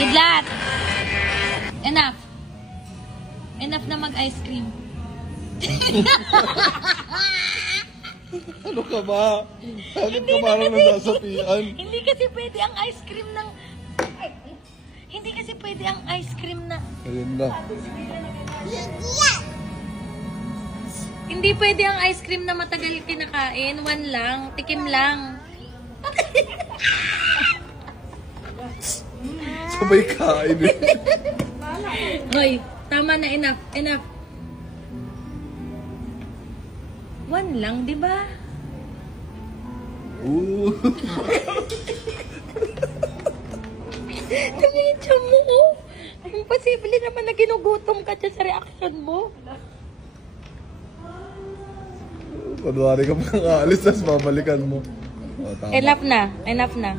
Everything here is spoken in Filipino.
Kidlat! Enough. Enough na mag-ice cream. Ano ka ba? Bakit ka parang nasasapian? Hindi kasi pwede ang ice cream ng... Hindi kasi pwede ang ice cream na... Ayun na. Hindi pwede ang ice cream na matagal kinakain. One lang. Tikim lang. Sabay kain eh. Hoy, tama na. Enough. Enough. One lang, di ba? Ooh. Tumidya mo, oh. Imposible naman na ginugutom ka dyan sa reaction mo. Kunwari ka pang aalis, tapos babalikan mo. Oh, tama. Enough na. Enough na.